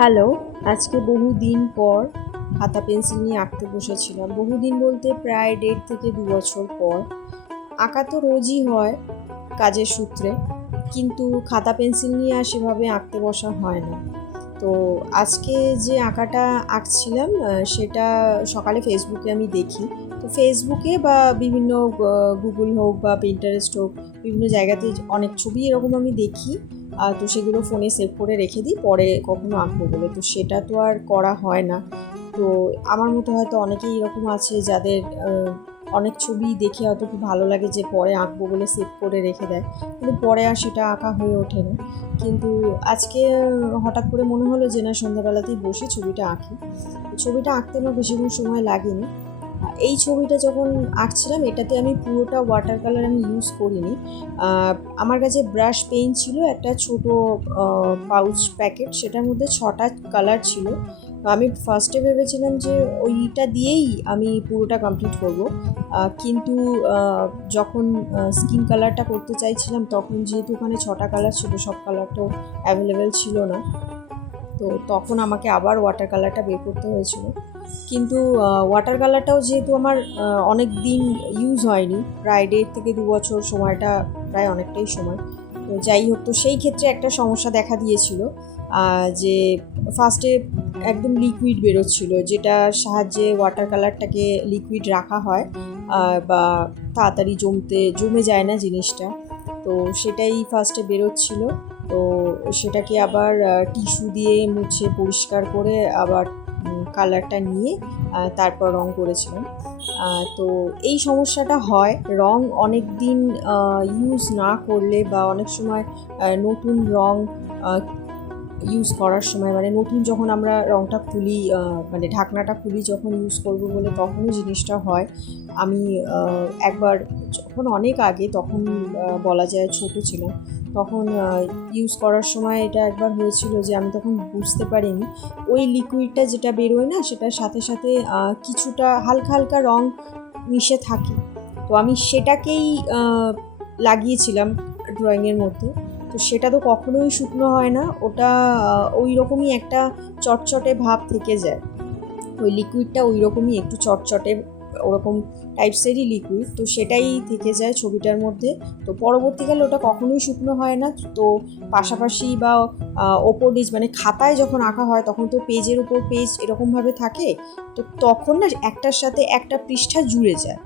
Hello, আজকে বহুদিন পর খাতা পেন্সিল নিয়ে আঁকতে বসেছিলাম। বহুদিন বলতে প্রায় 1.5 থেকে 2 বছর পর। আঁকা তো রোজই হয় কাজের সূত্রে, কিন্তু খাতা পেন্সিল নিয়ে আর সেভাবে আঁকতে বসা হয় না। তো আজকে যে আঁকাটা আঁকছিলাম সেটা সকালে ফেসবুকে আমি দেখি। তো ফেসবুকে বা বিভিন্ন গুগল হোক বা পিন্টারেস্ট হোক, বিভিন্ন জায়গাতে অনেক ছবি এরকম আমি দেখি। তো সেগুলো ফোনে সেভ করে রেখে দিই পরে কখনো আঁকবো বলে। তো সেটা তো আর করা হয় না। তো আমার মতো হয়তো অনেকেই এরকম আছে যাদের অনেক ছবি দেখে হয়তো খুব ভালো লাগে যে পরে আঁকবো বলে সেভ করে রেখে দেয়, কিন্তু পরে আর সেটা আঁকা হয়ে ওঠে না। কিন্তু আজকে হঠাৎ করে মনে হলো যে না, সন্ধ্যাবেলাতেই বসে ছবিটা আঁকি। ছবিটা আঁকতে আমার বেশিক্ষণ সময় লাগেনি। এই ছবিটা যখন আঁকছিলাম এটাতে আমি পুরোটা ওয়াটার কালার আমি ইউজ করিনি। আমার কাছে ব্রাশ পেন ছিল, একটা ছোট পাউচ প্যাকেট, সেটার মধ্যে 6টা কালার ছিল। তো আমি ফার্স্টে ভেবেছিলাম যে ওইটা দিয়েই আমি পুরোটা কমপ্লিট করব, কিন্তু যখন স্কিন কালারটা করতে চাইছিলাম তখন যেহেতু ওখানে 6টা কালার ছিল, সব কালার তো অ্যাভেলেবেল ছিল না। তো তখন আমাকে আবার ওয়াটার কালারটা বের করতে হয়েছিল। কিন্তু ওয়াটার কালারটাও যেহেতু আমার অনেক দিন ইউজ হয়নি, প্রায় 1.5 থেকে 2 বছর, সময়টা প্রায় অনেকটাই সময়। তো যাই হোক, তো সেই ক্ষেত্রে একটা সমস্যা দেখা দিয়েছিল, যে ফার্স্টে একদম লিকুইড বেরোচ্ছিল, যেটার সাহায্যে ওয়াটার কালারটাকে লিকুইড রাখা হয়, বা তাড়াতাড়ি জমে যায় না জিনিসটা। তো সেটাই ফার্স্টে বেরোচ্ছিল। তো সেটাকে আবার টিস্যু দিয়ে মুছে পরিষ্কার করে আবার কালারটা নিয়ে তারপর রং করেছিলাম। তো এই সমস্যাটা হয় রং অনেক দিন ইউজ না করলে, বা অনেক সময় নতুন রং ইউজ করার সময়, মানে নতুন যখন আমরা রংটা খুলি, মানে ঢাকনাটা খুলি যখন ইউজ করব বলে, তখনই জিনিসটা হয়। আমি একবার, যখন অনেক আগে, তখন বলা যায় ছোট ছিলাম, তখন ইউজ করার সময় এটা একবার হয়েছিল যে আমি তখন বুঝতে পারিনি ওই লিকুইডটা যেটা বেরোয় না, সেটার সাথে সাথে কিছুটা হালকা হালকা রং মিশে থাকে। তো আমি সেটাকেই লাগিয়েছিলাম ড্রয়িংয়ের মধ্যে। তো সেটা তো কখনোই শুকনো হয় না, ওটা ওই রকমই একটা চটচটে ভাব থেকে যায়। ওই লিকুইডটা ওই রকমই একটু চটচটে, ওরকম টাইপসেরই লিকুইড, তো সেটাই থেকে যায় ছবিটার মধ্যে। তো পরবর্তীকালে ওটা কখনোই শুকনো হয় না। তো পাশাপাশি বা ওপর নিচ, মানে খাতায় যখন আঁকা হয় তখন তো পেজের উপর পেজ এরকমভাবে থাকে, তো তখন না একটার সাথে একটা পৃষ্ঠা জুড়ে যায়।